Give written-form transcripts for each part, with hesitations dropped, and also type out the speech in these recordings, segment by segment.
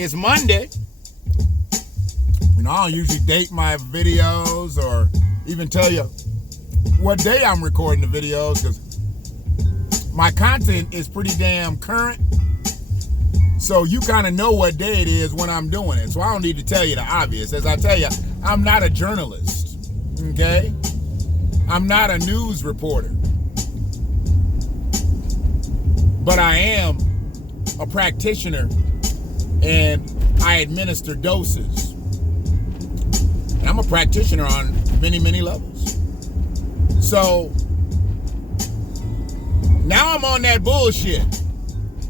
It's Monday. You know, I don't usually date my videos or even tell you what day I'm recording the videos because my content is pretty damn current. So you kind of know what day it is when I'm doing it. So I don't need to tell you the obvious. As I tell you, I'm not a journalist, okay? I'm not a news reporter. But I am a practitioner and I administer doses. And I'm a practitioner on many, many levels. So now I'm on that bullshit.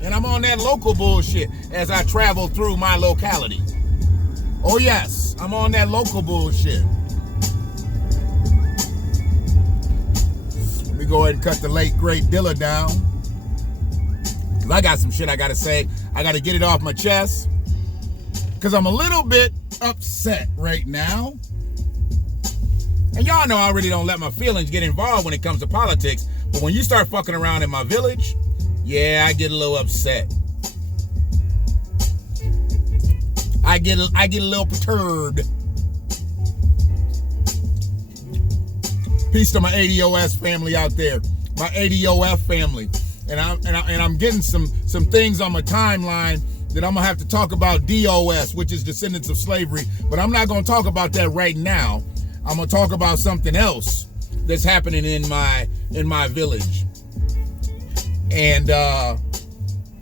And I'm on that local bullshit as I travel through my locality. Oh yes, I'm on that local bullshit. Let me go ahead and cut the late, great Dilla down. Because I got some shit I got to say. I got to get it off my chest. Because I'm a little bit upset right now. And y'all know I really don't let my feelings get involved when it comes to politics. But when you start fucking around in my village, yeah, I get a little upset. I get a little perturbed. Peace to my ADOS family out there, my ADOF family, and I'm getting some things on my timeline that I'm gonna have to talk about. DOS, which is Descendants of Slavery, but I'm not gonna talk about that right now. I'm gonna talk about something else that's happening in my village. And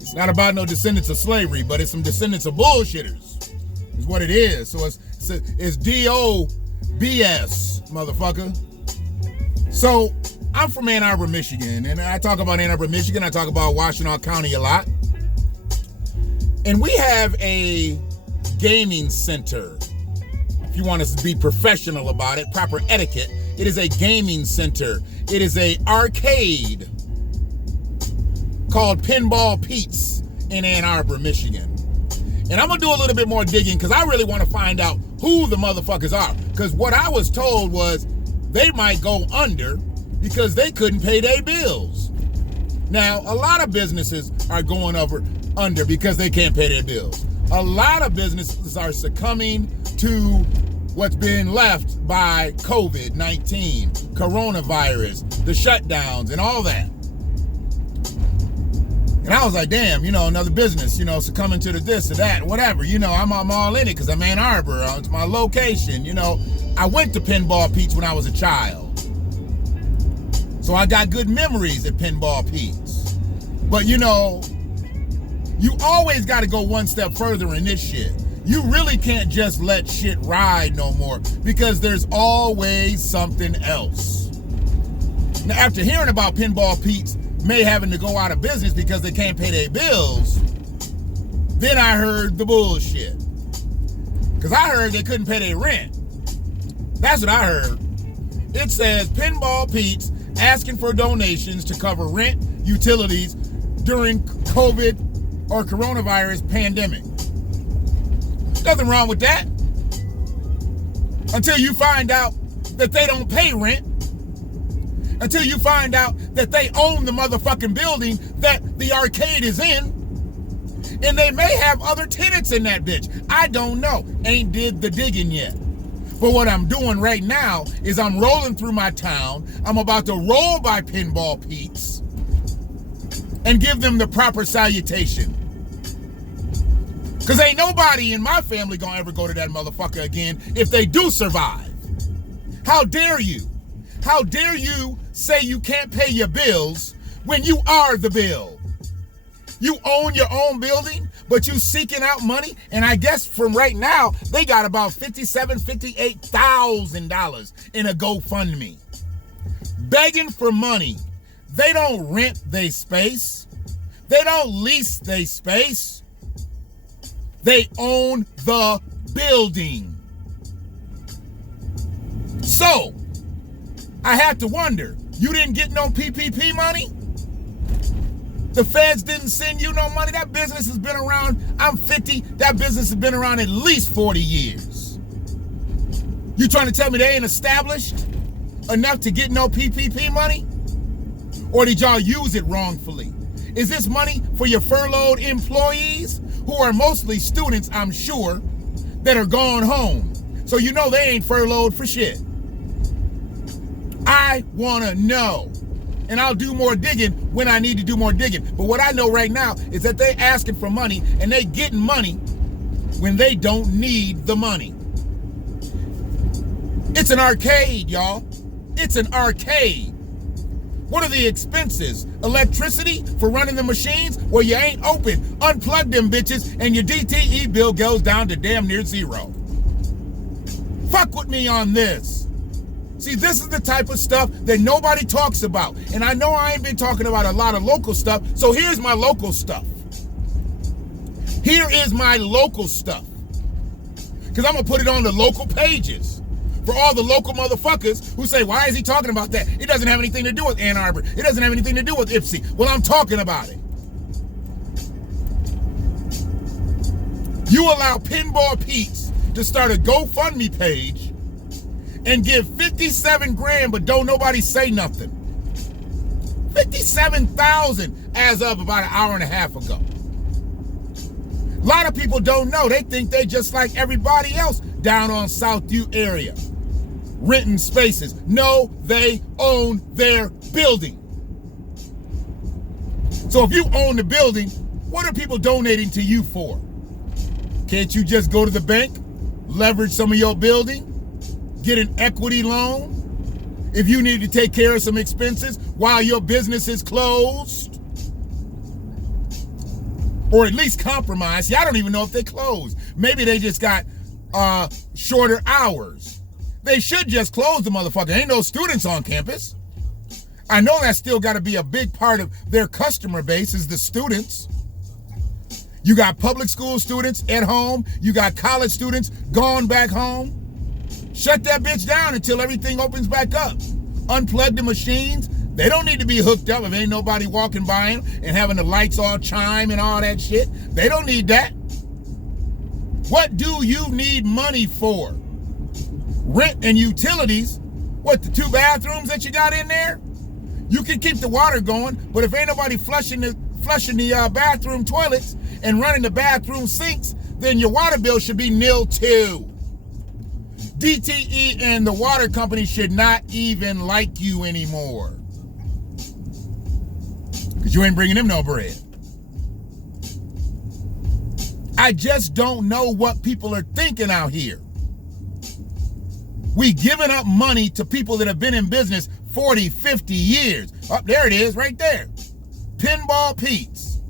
it's not about no descendants of slavery, but it's some descendants of bullshitters, is what it is. So it's D-O-B-S, motherfucker. So I'm from Ann Arbor, Michigan, and I talk about Ann Arbor, Michigan. I talk about Washtenaw County a lot. And we have a gaming center. If you want to be professional about it, proper etiquette, it is a gaming center. It is a arcade called Pinball Pete's in Ann Arbor, Michigan. And I'm going to do a little bit more digging because I really want to find out who the motherfuckers are. Because what I was told was they might go under because they couldn't pay their bills. Now, a lot of businesses are going under because they can't pay their bills. A lot of businesses are succumbing to what's been left by COVID-19, coronavirus, the shutdowns, and all that. And I was like, damn, another business, succumbing to the this or that, whatever. I'm all in it because I'm Ann Arbor. It's my location, I went to Pinball Pete's when I was a child. So I got good memories at Pinball Pete's. But, you always got to go one step further in this shit. You really can't just let shit ride no more because there's always something else. Now, after hearing about Pinball Pete's may having to go out of business because they can't pay their bills, then I heard the bullshit. Because I heard they couldn't pay their rent. That's what I heard. It says Pinball Pete's asking for donations to cover rent, utilities during COVID or coronavirus pandemic. Nothing wrong with that. Until you find out that they don't pay rent. Until you find out that they own the motherfucking building that the arcade is in. And they may have other tenants in that bitch. I don't know. Ain't did the digging yet. But what I'm doing right now is I'm rolling through my town. I'm about to roll by Pinball Pete's and give them the proper salutation. Because ain't nobody in my family gonna ever go to that motherfucker again if they do survive. How dare you? How dare you say you can't pay your bills when you are the bill? You own your own building, but you seeking out money, and I guess from right now, they got about $57,000, $58,000 in a GoFundMe. Begging for money. They don't rent their space. They don't lease their space. They own the building. So, I have to wonder, you didn't get no PPP money? The feds didn't send you no money? That business has been around, I'm 50, that business has been around at least 40 years. You trying to tell me they ain't established enough to get no PPP money? Or did y'all use it wrongfully? Is this money for your furloughed employees who are mostly students, I'm sure, that are gone home. So you know they ain't furloughed for shit. I want to know. And I'll do more digging when I need to do more digging. But what I know right now is that they asking for money and they getting money when they don't need the money. It's an arcade, y'all. It's an arcade. What are the expenses? Electricity for running the machines? Well, you ain't open. Unplug them bitches and your DTE bill goes down to damn near zero. Fuck with me on this. See, this is the type of stuff that nobody talks about. And I know I ain't been talking about a lot of local stuff, so here's my local stuff. Here is my local stuff. Because I'm going to put it on the local pages for all the local motherfuckers who say, why is he talking about that? It doesn't have anything to do with Ann Arbor. It doesn't have anything to do with Ipsy. Well, I'm talking about it. You allow Pinball Pete's to start a GoFundMe page and give 57 grand, but don't nobody say nothing. 57,000 as of about an hour and a half ago. A lot of people don't know. They think they just like everybody else down on Southview area, renting spaces. No, they own their building. So if you own the building, what are people donating to you for? Can't you just go to the bank, leverage some of your building, get an equity loan if you need to take care of some expenses while your business is closed? Or at least compromise. See, I don't even know if they closed. Maybe they just got shorter hours. They should just close the motherfucker. Ain't no students on campus. I know that's still got to be a big part of their customer base is the students. You got public school students at home. You got college students gone back home. Shut that bitch down until everything opens back up. Unplug the machines. They don't need to be hooked up if ain't nobody walking by them and having the lights all chime and all that shit. They don't need that. What do you need money for? Rent and utilities. What, the 2 bathrooms that you got in there? You can keep the water going, but if ain't nobody flushing the bathroom toilets and running the bathroom sinks, then your water bill should be nil too. DTE and the water company should not even like you anymore. Because you ain't bringing them no bread. I just don't know what people are thinking out here. We giving up money to people that have been in business 40, 50 years. Oh, there it is, right there. Pinball Pete's.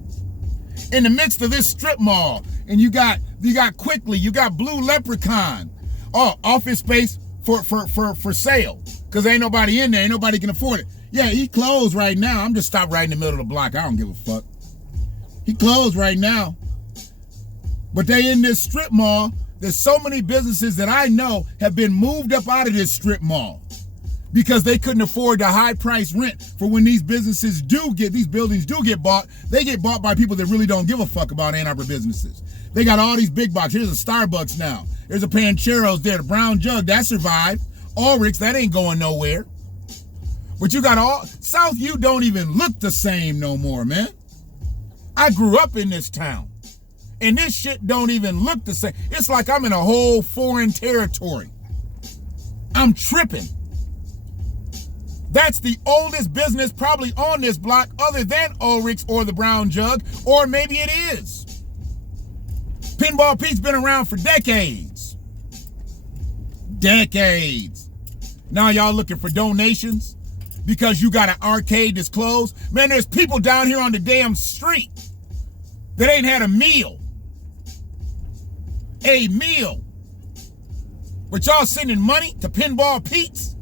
In the midst of this strip mall. And you got Quickly, you got Blue Leprechaun. Oh, office space for sale. Because ain't nobody in there, ain't nobody can afford it. Yeah, he closed right now. I'm just stopped right in the middle of the block. I don't give a fuck. He closed right now. But they in this strip mall. There's so many businesses that I know have been moved up out of this strip mall because they couldn't afford the high price rent for when these buildings do get bought. They get bought by people that really don't give a fuck about Ann Arbor businesses. They got all these big boxes. Here's a Starbucks now. There's a Pancheros there, the Brown Jug, that survived. Ulrich's, that ain't going nowhere. But you got Southview don't even look the same no more, man. I grew up in this town. And this shit don't even look the same. It's like I'm in a whole foreign territory. I'm tripping. That's the oldest business probably on this block other than Ulrich's or the Brown Jug, or maybe it is. Pinball Pete's been around for decades. Decades. Now y'all looking for donations because you got an arcade that's closed? Man, there's people down here on the damn street that ain't had a meal. A meal. But y'all sending money to Pinball Pete's?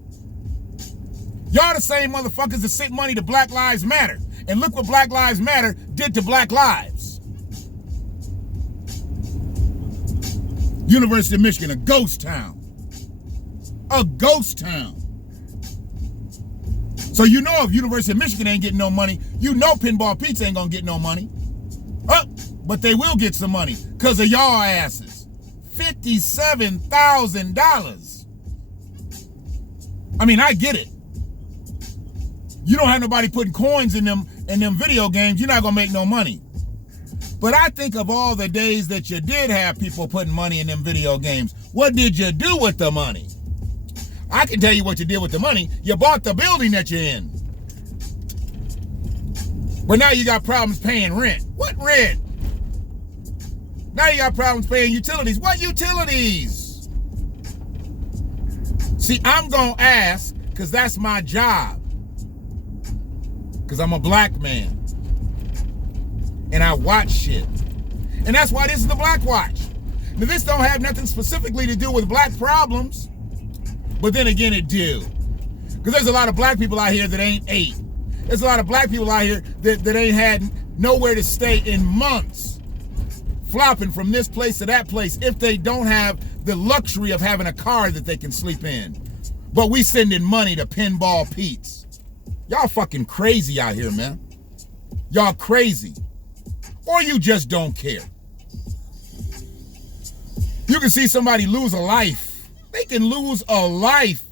Y'all the same motherfuckers that sent money to Black Lives Matter. And look what Black Lives Matter did to Black lives. University of Michigan, a ghost town. A ghost town. So you know if University of Michigan ain't getting no money, you know Pinball Pete's ain't gonna get no money. But they will get some money because of y'all asses. $57,000. I mean, I get it. You don't have nobody putting coins in them video games, you're not gonna make no money. But I think of all the days that you did have people putting money in them video games. What did you do with the money? I can tell you what you did with the money. You bought the building that you're in. But now you got problems paying rent. What rent? Now you got problems paying utilities. What utilities? See, I'm going to ask because that's my job. Because I'm a black man. And I watch shit. And that's why this is the BlackWatch. Now, this don't have nothing specifically to do with black problems. But then again, it do. Because there's a lot of black people out here that ain't ate. There's a lot of black people out here that ain't had nowhere to stay in months. Flopping from this place to that place if they don't have the luxury of having a car that they can sleep in. But we sending money to Pinball Pete's. Y'all fucking crazy out here, man. Y'all crazy. Or you just don't care. You can see somebody lose a life. They can lose a life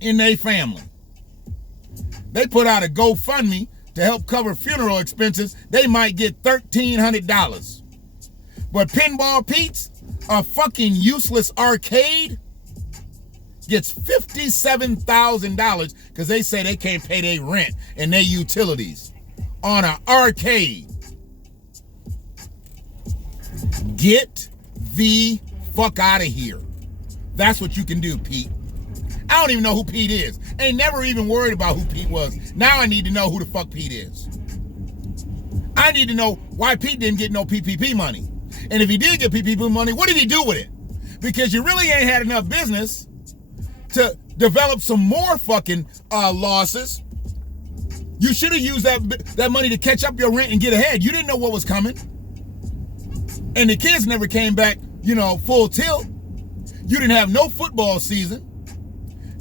in their family. They put out a GoFundMe to help cover funeral expenses. They might get $1,300. But Pinball Pete's, a fucking useless arcade, gets $57,000 because they say they can't pay their rent and their utilities on an arcade. Get the fuck out of here. That's what you can do, Pete. I don't even know who Pete is. Ain't never even worried about who Pete was. Now I need to know who the fuck Pete is. I need to know why Pete didn't get no PPP money. And if he did get PPP money, what did he do with it? Because you really ain't had enough business to develop some more fucking losses. You should have used that money to catch up your rent and get ahead. You didn't know what was coming. And the kids never came back, full tilt. You didn't have no football season,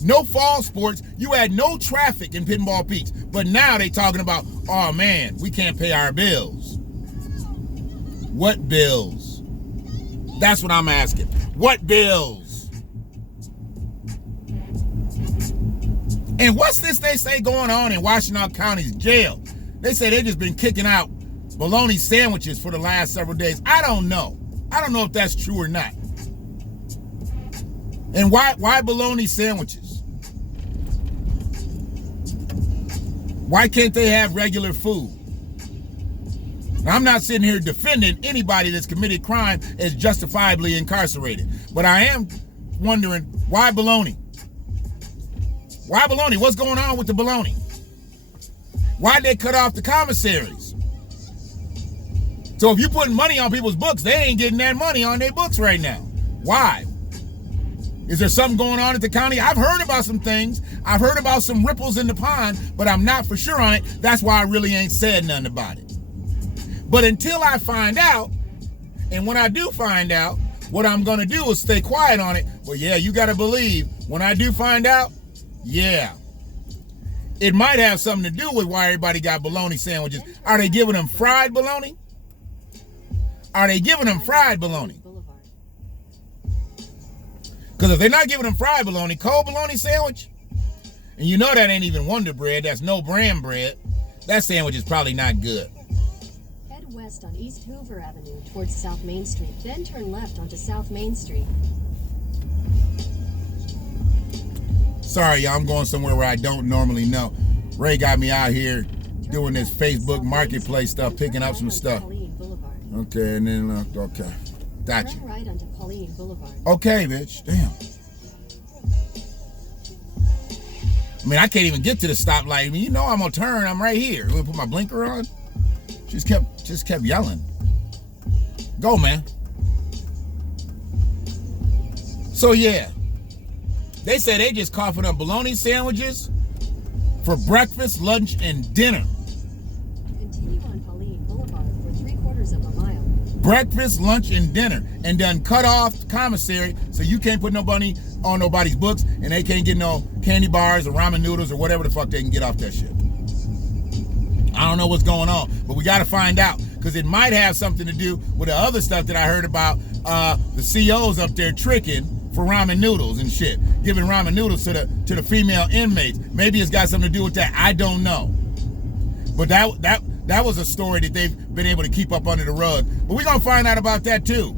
no fall sports. You had no traffic in Pinball Pete's. But now they talking about, oh man, we can't pay our bills. What bills? That's what I'm asking. What bills? And what's this they say going on in Washington County's jail? They say they just been kicking out bologna sandwiches for the last several days. I don't know. I don't know if that's true or not. And why bologna sandwiches? Why can't they have regular food? Now, I'm not sitting here defending anybody that's committed crime as justifiably incarcerated. But I am wondering, why bologna? Why bologna? What's going on with the bologna? Why'd they cut off the commissaries? So if you're putting money on people's books, they ain't getting that money on their books right now. Why? Is there something going on at the county? I've heard about some things. I've heard about some ripples in the pond, but I'm not for sure on it. That's why I really ain't said nothing about it. But until I find out, and when I do find out, what I'm going to do is stay quiet on it. Well, yeah, you got to believe, when I do find out, yeah. It might have something to do with why everybody got bologna sandwiches. Are they giving them fried bologna? Are they giving them fried bologna? Because if they're not giving them fried bologna, cold bologna sandwich, and you know that ain't even Wonder Bread, that's no brand bread, that sandwich is probably not good. Head west on East Hoover Avenue towards South Main Street, then turn left onto South Main Street. Sorry, y'all, I'm going somewhere where I don't normally know. Ray got me out here doing this Facebook marketplace stuff, picking up some stuff. Okay, and then, okay. Gotcha. Turn right onto Pauline Boulevard. Okay, bitch. Damn. I mean, I can't even get to the stoplight. I mean, you know I'm gonna turn. I'm right here. I'm gonna put my blinker on. Just kept yelling. Go, man. So yeah, they say they just coughing up bologna sandwiches for breakfast, lunch, and dinner. Continue on Pauline Boulevard for 3/4 of a mile. Breakfast, lunch, and dinner, and then cut off the commissary so you can't put no money on nobody's books, and they can't get no candy bars or ramen noodles or whatever the fuck they can get off that shit. I don't know what's going on, but we got to find out, because it might have something to do with the other stuff that I heard about, the COs up there tricking for ramen noodles and shit, giving ramen noodles to the female inmates. Maybe it's got something to do with that. I don't know. But That was a story that they've been able to keep up under the rug. But we're going to find out about that too.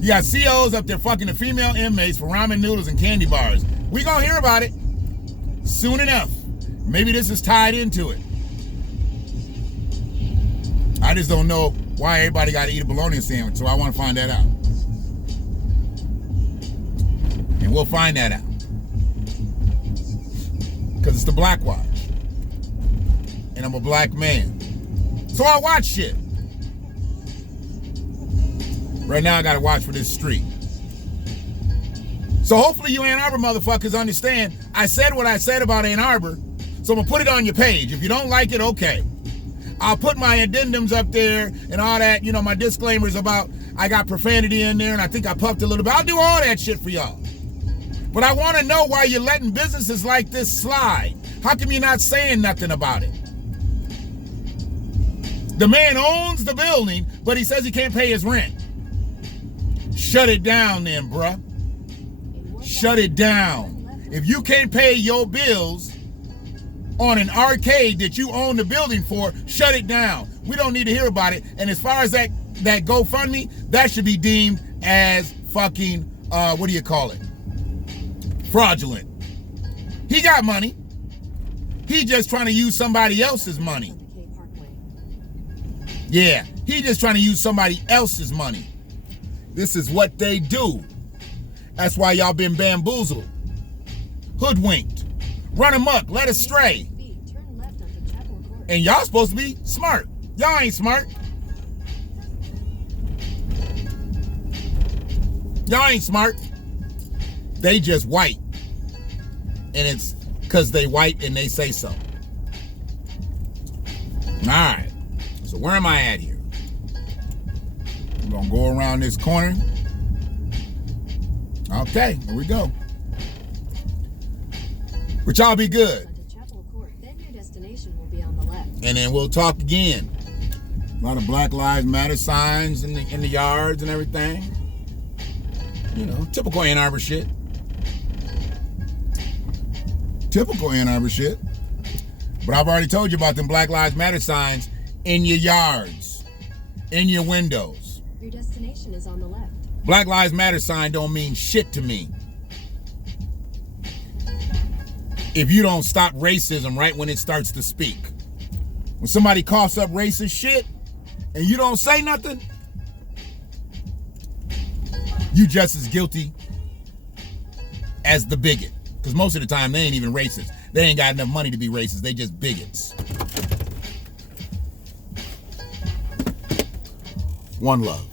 You got COs up there fucking the female inmates for ramen noodles and candy bars. We're going to hear about it soon enough. Maybe this is tied into it. I just don't know why everybody got to eat a bologna sandwich, so I want to find that out. And we'll find that out. Because it's the BlackWatch. And I'm a black man. So I watch shit. Right now I got to watch for this street. So hopefully you Ann Arbor motherfuckers understand. I said what I said about Ann Arbor, so I'm going to put it on your page. If you don't like it, okay. I'll put my addendums up there and all that, you know, my disclaimers about I got profanity in there and I think I puffed a little bit. I'll do all that shit for y'all. But I want to know why you're letting businesses like this slide. How come you're not saying nothing about it? The man owns the building, but he says he can't pay his rent. Shut it down then, bruh. Shut it down. If you can't pay your bills on an arcade that you own the building for, shut it down. We don't need to hear about it. And as far as that GoFundMe, that should be deemed as fucking, what do you call it? Fraudulent. He got money. He just trying to use somebody else's money. Yeah, he just trying to use somebody else's money. This is what they do. That's why y'all been bamboozled, hoodwinked, run amok, led astray. And y'all supposed to be smart. Y'all ain't smart. Y'all ain't smart. They just white. And it's because they white and they say so. All right. So where am I at here? I'm going to go around this corner. Okay, here we go. But y'all be good. Then your destination will be on the left. And then we'll talk again. A lot of Black Lives Matter signs in the yards and everything. You know, typical Ann Arbor shit. Typical Ann Arbor shit. But I've already told you about them Black Lives Matter signs in your yards, in your windows. Your destination is on the left. Black Lives Matter sign don't mean shit to me. If you don't stop racism right when it starts to speak. When somebody coughs up racist shit and you don't say nothing, you just as guilty as the bigot. Because most of the time they ain't even racist. They ain't got enough money to be racist. They just bigots. One love.